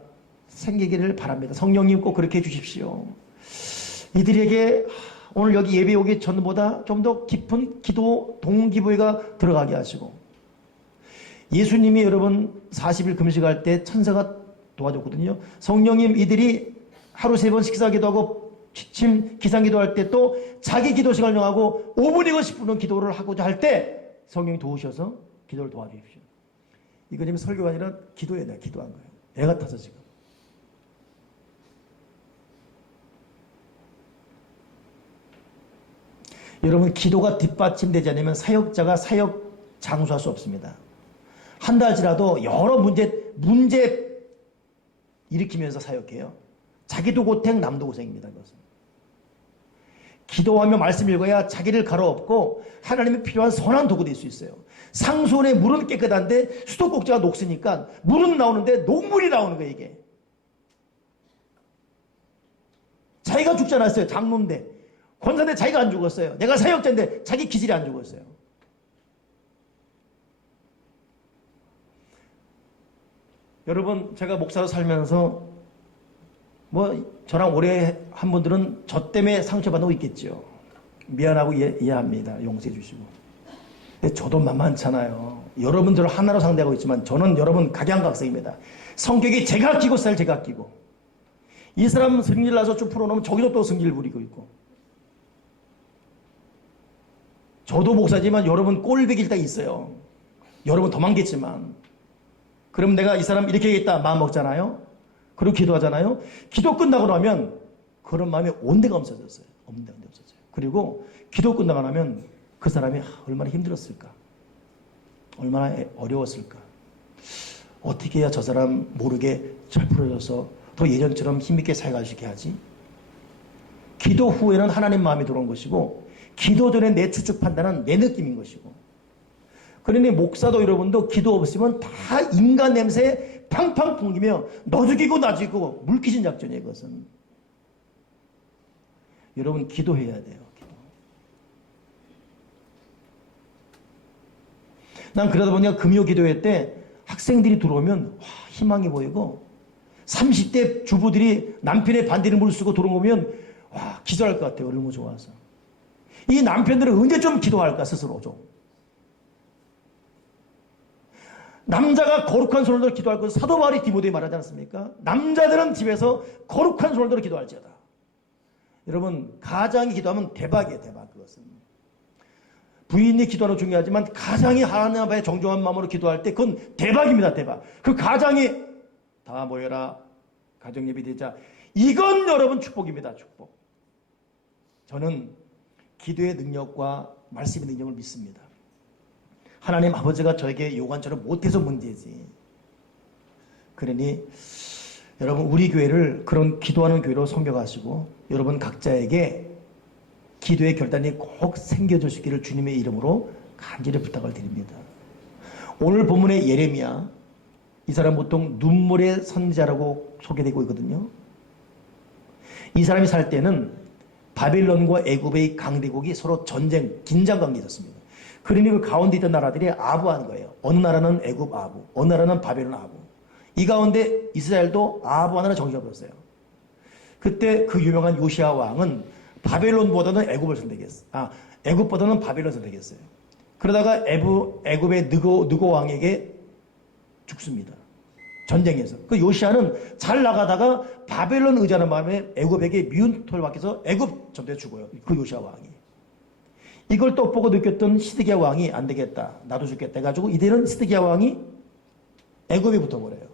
생기기를 바랍니다. 성령님 꼭 그렇게 해주십시오. 이들에게 오늘 여기 예배 오기 전보다 좀 더 깊은 기도 동기부여가 들어가게 하시고, 예수님이 여러분 40일 금식할 때 천사가 도와줬거든요. 성령님, 이들이 하루 3번 식사기도 하고 취침 기상기도 할 때 또 자기 기도 시간을 정하고 5분이고 10분은 기도를 하고자 할 때 성령이 도우셔서 기도를 도와주십시오. 이거 지금 설교가 아니라 기도에 내가 기도한 거예요. 애 같아서 지금. 여러분, 기도가 뒷받침되지 않으면 사역자가 사역 장수할 수 없습니다. 한 달치라도 여러 문제 일으키면서 사역해요. 자기도 고생, 남도 고생입니다. 그것은. 기도하며 말씀 읽어야 자기를 갈아엎고 하나님의 필요한 선한 도구 될 수 있어요. 상수원의 물은 깨끗한데 수도꼭지가 녹으니까 물은 나오는데 녹물이 나오는 거예요, 이게. 자기가 죽지 않았어요. 장로인데. 권사인데 자기가 안 죽었어요. 내가 사역자인데 자기 기질이 안 죽었어요. 여러분, 제가 목사로 살면서 저랑 오래 한 분들은 저 때문에 상처받고 있겠죠. 미안하고 이해합니다. 용서해 주시고. 근데 저도 만만찮아요. 여러분들을 하나로 상대하고 있지만 저는 여러분 각양각색입니다. 성격이 제가 끼고 스타일 제가 끼고. 이 사람 승질 나서 쭉 풀어놓으면 저기도 또 승질 부리고 있고. 저도 목사지만 여러분 꼴배길 때 있어요. 여러분 더 많겠지만. 그럼 내가 이 사람 이렇게 하겠다 마음 먹잖아요. 그리고 기도하잖아요. 기도 끝나고 나면 그런 마음이 온데가 없어졌어요. 온데가 없어져요. 그리고 기도 끝나고 나면 그 사람이 얼마나 힘들었을까. 얼마나 어려웠을까. 어떻게 해야 저 사람 모르게 잘 풀어져서 더 예전처럼 힘있게 살아갈 수 있게 하지? 기도 후에는 하나님 마음이 들어온 것이고 기도 전에 내 추측 판단은 내 느낌인 것이고 그러니 목사도 여러분도 기도 없으면 다 인간 냄새 팡팡 풍기며 너 죽이고 나 죽이고 물귀신 작전이에요. 그것은. 여러분 기도해야 돼요. 기도. 난 그러다 보니까 금요 기도회 때 학생들이 들어오면 희망이 보이고 30대 주부들이 남편의 반대를 무릅쓰고 들어오면 기절할 것 같아요. 너무 좋아서. 이 남편들은 언제 좀 기도할까 스스로 좀. 남자가 거룩한 손을 들어 기도할 것은 사도 바울이 디모데에 말하지 않습니까? 남자들은 집에서 거룩한 손을 들어 기도할지어다. 여러분 가장이 기도하면 대박이에요. 대박. 그것은. 부인이 기도하는 거 중요하지만 가장이 하나님 앞에 정중한 마음으로 기도할 때 그건 대박입니다. 대박. 그 가장이 다 모여라. 가정예배 드리자. 이건 여러분 축복입니다. 축복. 저는 기도의 능력과 말씀의 능력을 믿습니다. 하나님 아버지가 저에게 요구한처럼 못해서 문제지. 그러니 여러분 우리 교회를 그런 기도하는 교회로 섬겨가시고 여러분 각자에게 기도의 결단이 꼭 생겨주시기를 주님의 이름으로 간절히 부탁을 드립니다. 오늘 본문의 예레미야, 이 사람 보통 눈물의 선지자라고 소개되고 있거든요. 이 사람이 살 때는 바빌론과 애굽의 강대국이 서로 전쟁, 긴장 관계에 있었습니다. 그러니 그 가운데 있던 나라들이 아부한 거예요. 어느 나라는 애굽 아부, 어느 나라는 바벨론 아부. 이 가운데 이스라엘도 아부 하나는 정해버렸어요. 그때 그 유명한 요시야 왕은 바벨론보다는 애굽을 선택했어요. 애굽보다는 바벨론 선택했어요. 그러다가 애굽의 느고 왕에게 죽습니다. 전쟁에서. 그 요시야는 잘 나가다가 바벨론 의지하는 마음에 애굽에게 미운 토를 받겨서 애굽 전투에 죽어요. 그 요시야 왕이. 이걸 또 보고 느꼈던 시드기야 왕이 안 되겠다. 나도 죽겠다 해가지고 이제는 시드기야 왕이 애굽에 붙어버려요.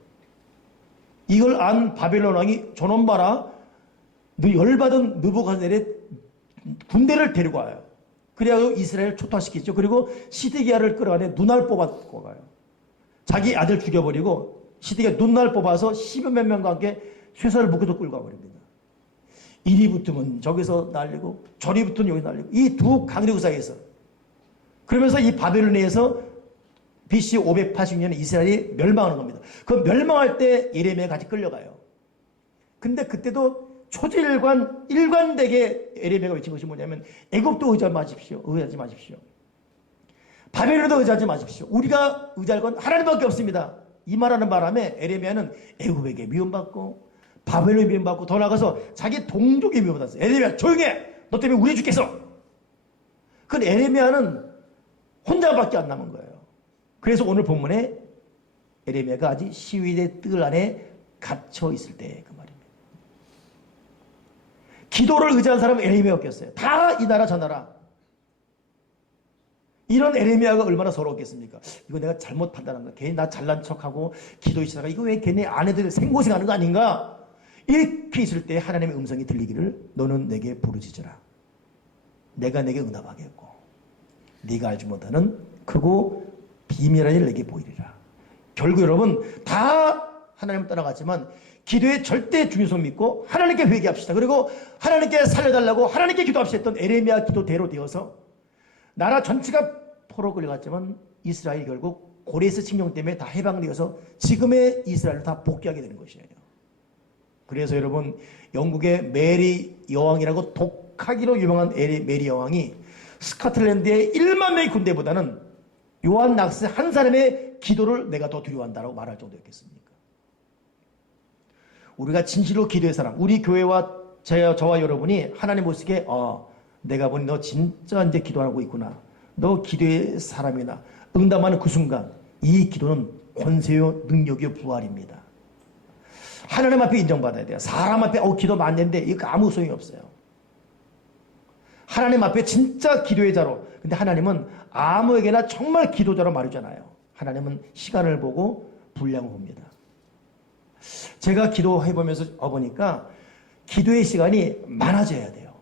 이걸 안 바벨론 왕이 저놈 봐라. 열받은 느부갓네살의 군대를 데리고 와요. 그래가지고 이스라엘을 초토화시키죠. 그리고 시드기야를 끌어가네 눈알 뽑아고 가요. 자기 아들 죽여버리고 시드기야 눈알 뽑아서 10여 몇 명과 함께 쇠사를 묶어서 끌고 가버립니다. 이리 붙으면 저기서 날리고 저리 붙으면 여기 날리고 이 두 강대국 사이에서 그러면서 이 바벨론에서 BC 580년에 이스라엘이 멸망하는 겁니다. 그 멸망할 때 예레미야가 같이 끌려가요. 근데 그때도 초질관 일관되게 예레미야가 외친 것이 뭐냐면 애굽도 의지하지 마십시오. 의지하지 마십시오. 바벨론도 의지하지 마십시오. 우리가 의지할 건 하나님밖에 없습니다. 이 말하는 바람에 예레미야는 애굽에게 미움받고 바벨론에 미움받고 더 나가서 자기 동족에 미움받았어요. 예레미야 조용해. 너 때문에 우리 죽겠어. 그 예레미야는 혼자밖에 안 남은 거예요. 그래서 오늘 본문에 예레미야가 아직 시위대 뜰 안에 갇혀 있을 때 그 말입니다. 기도를 의지한 사람은 예레미야였겠어요. 다 이 나라 저 나라. 이런 예레미야가 얼마나 서러웠겠습니까? 이거 내가 잘못 판단한 거야. 괜히 나 잘난 척하고 기도 있다가 이거 왜 걔네 아내들 생고생하는 거 아닌가? 이렇게 있을 때 하나님의 음성이 들리기를 너는 내게 부르짖으라. 내가 내게 응답하겠고 네가 알지 못하는 크고 비밀한 일 내게 보이리라. 결국 여러분 다 하나님을 떠나갔지만 기도의 절대 중요성 믿고 하나님께 회개합시다. 그리고 하나님께 살려달라고 하나님께 기도합시다 했던 예레미야 기도대로 되어서 나라 전체가 포로 끌려갔지만 이스라엘이 결국 고레스 칙령 때문에 다 해방되어서 지금의 이스라엘을 다 복귀하게 되는 것이에요. 그래서 여러분 영국의 메리 여왕이라고 독하기로 유명한 메리 여왕이 스코틀랜드의 1만 명의 군대보다는 요한 낙스 한 사람의 기도를 내가 더 두려워한다라고 말할 정도였겠습니까? 우리가 진실로 기도의 사람, 우리 교회와 저와 여러분이 하나님 보시기에 내가 보니 너 진짜 이제 기도하고 있구나. 너 기도의 사람이나 응답하는 그 순간 이 기도는 권세요 능력이요 부활입니다. 하나님 앞에 인정받아야 돼요. 사람 앞에 기도 많이 했는데 이거 아무 소용이 없어요. 하나님 앞에 진짜 기도의 자로. 근데 하나님은 아무에게나 정말 기도자로 말하잖아요. 하나님은 시간을 보고 분량을 봅니다. 제가 기도해보면서 보니까 기도의 시간이 많아져야 돼요.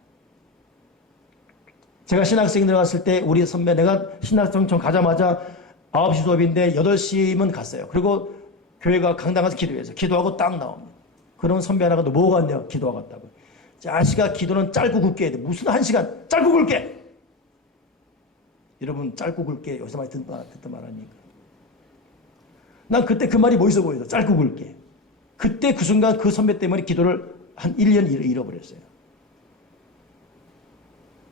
제가 신학생 들어갔을 때 우리 선배 내가 신학생 가자마자 9시 수업인데 8시면 갔어요. 그리고 교회가 강당 가서 기도해서 기도하고 딱 나옵니다. 그러면 선배 하나가 너 뭐가 왔냐? 기도하고 갔다고. 자식아 기도는 짧고 굵게 해야 돼. 무슨 1시간 짧고 굵게. 여러분 짧고 굵게 여기서 많이 듣던 말 아닙니까? 난 그때 그 말이 멋있어 보여서 짧고 굵게. 그때 그 순간 그 선배 때문에 기도를 한 1년 잃어버렸어요.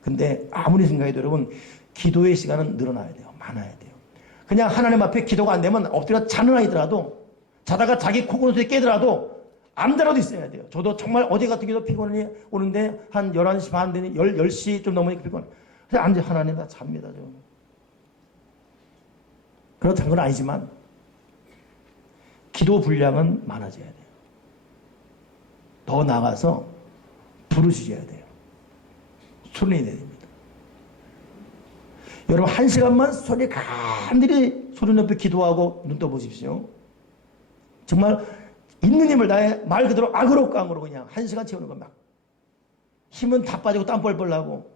근데 아무리 생각해도 여러분 기도의 시간은 늘어나야 돼요. 많아야 돼요. 그냥 하나님 앞에 기도가 안 되면 엎드려 자는 아이더라도 자다가 자기 코고노트에 깨더라도 암자라도 있어야 돼요. 저도 정말 어제 같은 경우도 피곤이 오는데 한 11시 반 되니 10시 좀 넘으니까 피곤해. 그래서 앉아 하나님 나 잡니다. 좀. 그렇다는 건 아니지만 기도 분량은 많아져야 돼요. 더 나가서 부르짖어야 돼요. 소리 내야 됩니다. 여러분 1시간만 소리 간들이 소리 높여 기도하고 눈 떠보십시오. 정말 있는 힘을 다해 말 그대로 악으로 깡으로 그냥 1시간 채우는 거 막 힘은 다 빠지고 땀 뻘뻘 나고.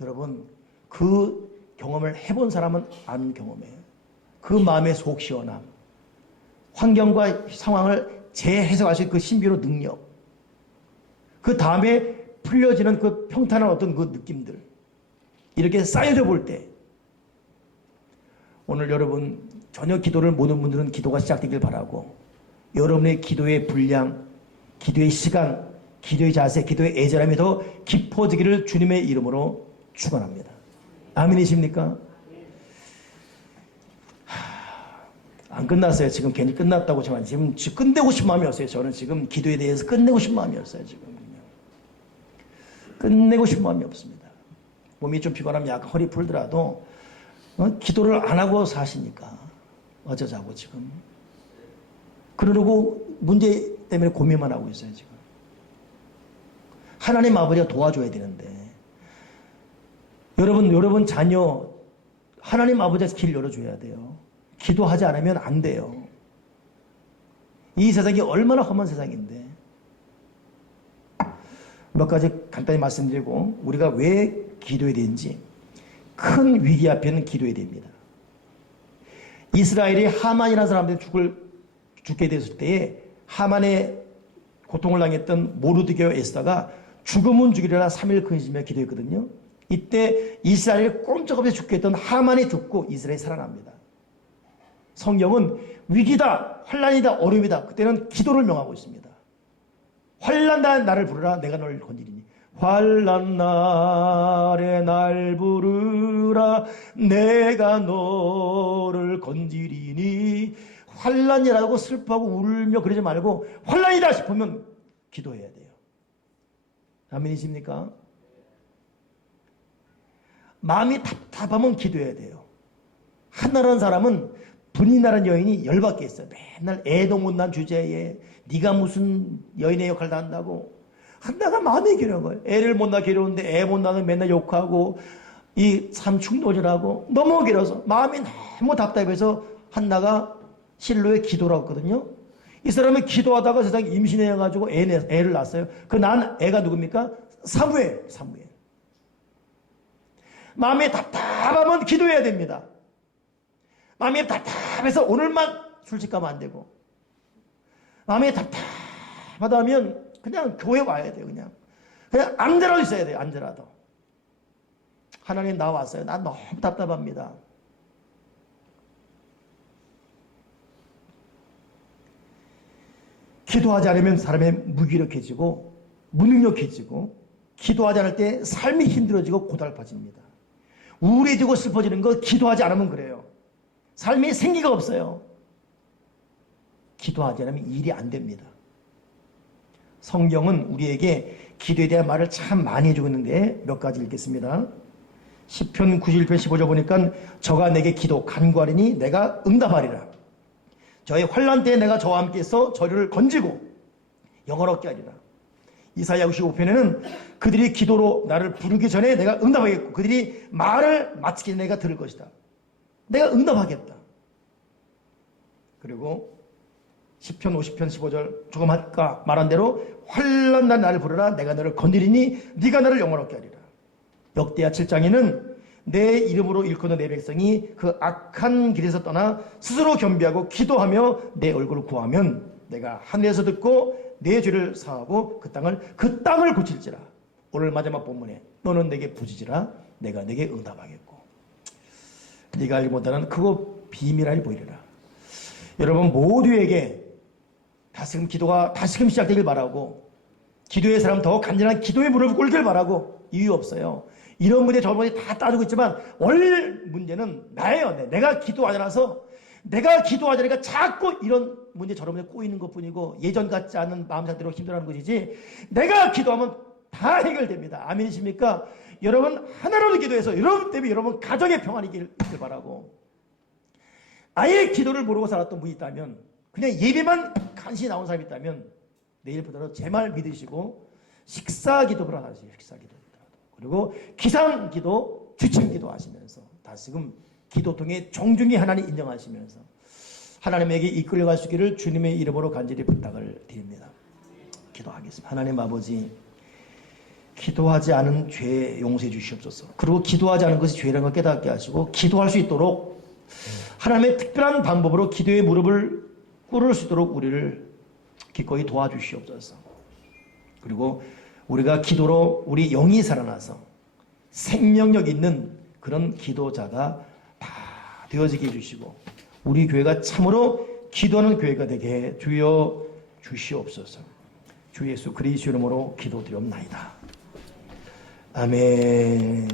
여러분 그 경험을 해본 사람은 안 경험해요. 그 마음의 속 시원함, 환경과 상황을 재해석할 수 있는 그 신비로운 능력, 그 다음에 풀려지는 그 평탄한 어떤 그 느낌들, 이렇게 쌓여져 볼 때 오늘 여러분 저녁 기도를 모든 분들은 기도가 시작되길 바라고 여러분의 기도의 분량, 기도의 시간, 기도의 자세, 기도의 애절함이 더 깊어지기를 주님의 이름으로 축원합니다. 아멘이십니까? 안 끝났어요. 지금 괜히 끝났다고 지금 끝내고 싶은 마음이었어요. 저는 지금 기도에 대해서 끝내고 싶은 마음이었어요. 지금 끝내고 싶은 마음이 없습니다. 몸이 좀 피곤하면 약간 허리 풀더라도 기도를 안 하고 사시니까 어쩌자고 지금 그러고 문제 때문에 고민만 하고 있어요. 지금 하나님 아버지가 도와줘야 되는데 여러분 자녀 하나님 아버지가 길 열어줘야 돼요. 기도하지 않으면 안 돼요. 이 세상이 얼마나 험한 세상인데. 몇 가지 간단히 말씀드리고 우리가 왜 기도해야 되는지. 큰 위기 앞에는 기도해야 됩니다. 이스라엘이 하만이라는 사람들이 죽게 됐을 때에 하만의 고통을 당했던 모르드게와 에스더가 죽으면 죽이려나 3일 근심하며 기도했거든요. 이때 이스라엘이 꼼짝없이 죽게 했던 하만이 죽고 이스라엘이 살아납니다. 성경은 위기다, 환난이다, 어려움이다. 그때는 기도를 명하고 있습니다. 환난다 나를 부르라 내가 너를 건지리니. 환난 날에 날 부르라 내가 너를 건지리니. 환난이라고 슬퍼하고 울며 그러지 말고 환난이다 싶으면 기도해야 돼요. 아멘이십니까? 마음이 답답하면 기도해야 돼요. 한나라는 사람은 분이나라는 여인이 열받게 했어요. 맨날 애도 못난 주제에 네가 무슨 여인의 역할을 다 한다고. 한나가 마음이 괴로운 거예요. 애를 못 낳게 괴로운데 애 못 낳으면 맨날 욕하고 이 삼충노절하고 너무 괴로워서 마음이 너무 답답해서 한나가 실로의 기도라고 했거든요. 이 사람은 기도하다가 세상에 임신해가지고 애를 낳았어요. 그 낳은 애가 누굽니까? 사무엘. 마음이 답답하면 기도해야 됩니다. 마음이 답답해서 오늘만 술집 가면 안 되고 마음이 답답하다 하면 그냥 교회 와야 돼요. 그냥 앉아라도 있어야 돼요. 앉아라도. 하나님 나 왔어요. 나 너무 답답합니다. 기도하지 않으면 사람이 무기력해지고 무능력해지고 기도하지 않을 때 삶이 힘들어지고 고달파집니다. 우울해지고 슬퍼지는 거 기도하지 않으면 그래요. 삶에 생기가 없어요. 기도하지 않으면 일이 안 됩니다. 성경은 우리에게 기도에 대한 말을 참 많이 해주고 있는데 몇 가지 읽겠습니다. 시편 91편 15절 보니까 저가 내게 기도 간구하리니 내가 응답하리라. 저의 환난 때에 내가 저와 함께해서 저를 건지고 영화롭게 하리라. 이사야 65편에는 그들이 기도로 나를 부르기 전에 내가 응답하겠고 그들이 말을 마치기 전에 내가 들을 것이다. 내가 응답하겠다. 그리고 시편 50편 15절 조금 아까 말한 대로 환난 날 나를 부르라 내가 너를 건드리니 네가 나를 영원롭게 하리라. 역대하 7장에는 내 이름으로 일컫는 내 백성이 그 악한 길에서 떠나 스스로 겸비하고 기도하며 내 얼굴을 구하면 내가 하늘에서 듣고 내 죄를 사하고 그 땅을 고칠지라. 오늘 마지막 본문에 너는 내게 부지지라 내가 내게 응답하겠고 네가 알지 못하는 그거 비밀하리 보이리라. 여러분 모두에게 다시금 기도가 다시금 시작되길 바라고 기도의 사람 더 간절한 기도의 무릎을 꿇길 바라고 이유 없어요. 이런 문제 저런 문제 다 따지고 있지만 원 문제는 나예요. 내가 기도하지 않아서 내가 기도하지 않으니까 자꾸 이런 문제 저런 문제 꼬이는 것뿐이고 예전 같지 않은 마음 상태로 힘들어하는 것이지 내가 기도하면 다 해결됩니다. 아멘이십니까? 여러분 하나로도 기도해서 여러분 때문에 여러분 가정의 평안이 있길 바라고 아예 기도를 모르고 살았던 분이 있다면 그냥 예배만 간신히 나온 사람이 있다면 내일부터는 제 말 믿으시고 식사기도를 하세요. 식사기도. 그리고 기상기도, 주침기도 하시면서 다시금 기도통의 종중히 하나님 인정하시면서 하나님에게 이끌려갈 수 있기를 주님의 이름으로 간절히 부탁을 드립니다. 기도하겠습니다. 하나님 아버지 기도하지 않은 죄 용서해 주시옵소서. 그리고 기도하지 않은 것이 죄라는 걸 깨닫게 하시고 기도할 수 있도록 하나님의 특별한 방법으로 기도의 무릎을 꿇을 수 있도록 우리를 기꺼이 도와주시옵소서. 그리고 우리가 기도로 우리 영이 살아나서 생명력 있는 그런 기도자가 다 되어지게 해주시고 우리 교회가 참으로 기도하는 교회가 되게 주여 주시옵소서. 주 예수 그리스도 이름으로 기도드리옵나이다. 아멘.